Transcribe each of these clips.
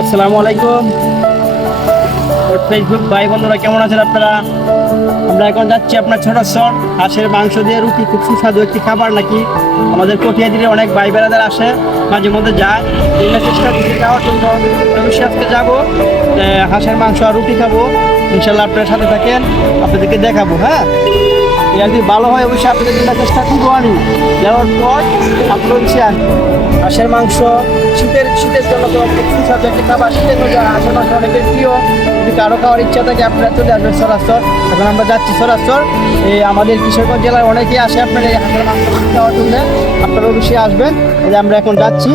আসসালামু আলাইকুম। ফেসবুক ভাই বন্ধুরা, কেমন আছেন আপনারা? আমরা এখন যাচ্ছি আপনার ছোট সর হাঁসের মাংস দিয়ে রুটি, খুব সুস্বাদু একটি খাবার নাকি? আমাদের কটিয়া দিলে অনেক ভাই বেড়াদের আসে, মাঝে মধ্যে যায়। জন্য চেষ্টা করছি যাওয়ার জন্য। অবশ্যই আজকে যাব হাঁসের মাংস আর রুটি খাব। ইনশাল্লাহ আপনার সাথে থাকেন, আপনাদেরকে দেখাবো হ্যাঁ? আর যদি ভালো হয়, অবশ্যই আপনাদের চেষ্টা করব আমি। যাওয়ার পর, আপনার হাঁসের মাংস শীতের শীতের জন্য সুস্বাদু একটি খাবার, শীতের অনেকের প্রিয়, যদি কারও খাওয়ার ইচ্ছা থাকে আপনারা চলে আসবেন সরাসর। এখন আমরা যাচ্ছি সরাসর। এই আমাদের কিশোরগঞ্জ জেলার অনেকেই আসে আপনার এই হাতের মাংস খাওয়ার জন্য। আপনারা অবশ্যই আসবেন। আমরা এখন যাচ্ছি।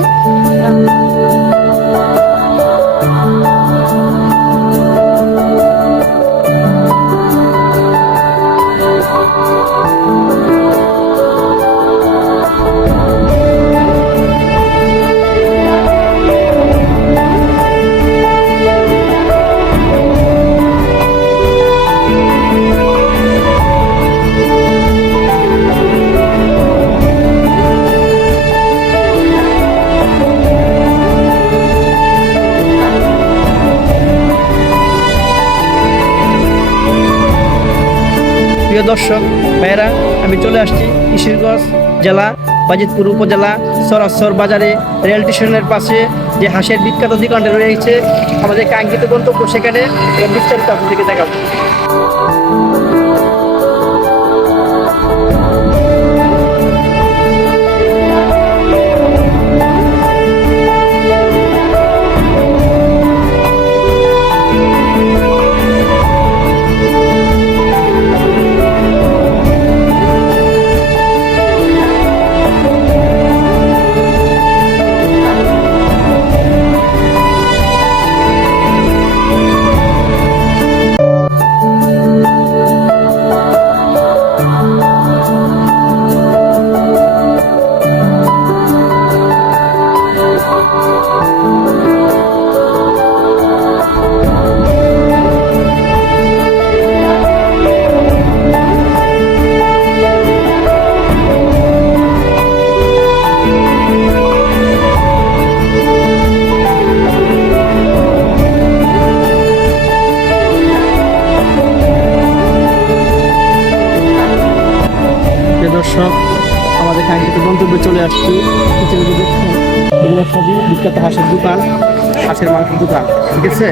প্রিয় দর্শক, ভাইয়েরা, আমি চলে আসছি কিশোরগঞ্জ জেলা, বাজিতপুর উপজেলা, সরাসর বাজারে রেল স্টেশনের পাশে যে হাঁসের বিখ্যাত দোকানটা রয়েছে। আমাদের কাঙ্ক্ষিত গন্তব্য সেখানে বিস্তারিত আপনাদেরকে দেখাবো। দর্শক আমাদের কাঙ্ক্ষিত গন্তব্যে চলে আসছি। পিছনে যে দেখছেন, এগুলো সবই বিখ্যাত হাঁসের দোকান হাঁসের মাংসের দোকান ঠিক আছে?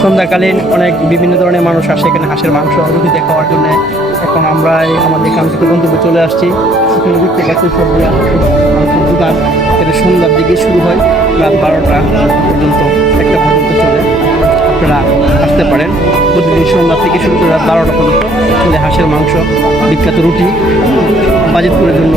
সন্ধ্যাকালীন অনেক বিভিন্ন ধরনের মানুষ আসে এখানে হাঁসের মাংস রুটি খাওয়ার জন্য। এখন আমরা আমাদের কাঙ্ক্ষিত গন্তব্যে চলে আসছি। এখানে দেখতে পাচ্ছি সবজি মাংসের দোকান। এটা সন্ধ্যার দিকে শুরু হয় রাত বারোটা পর্যন্ত একটা পর্যন্ত চলে। আপনারা আসতে পারেন। প্রতিদিন সন্ধ্যা থেকে শুরু করে বারোটা পর্যন্ত। হাঁসের মাংস, বিখ্যাত রুটি বাজেটপুরের জন্য।